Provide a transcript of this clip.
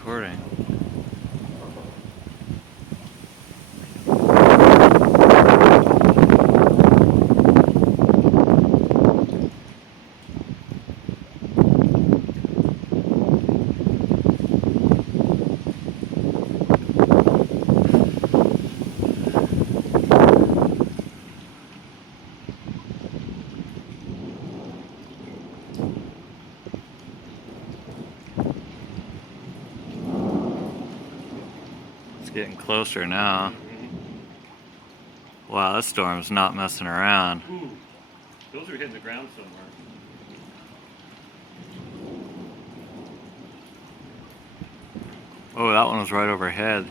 recording. It's getting closer now. Wow, this storm's not messing around. Ooh, those are hitting the ground somewhere. Oh, that one was right overhead.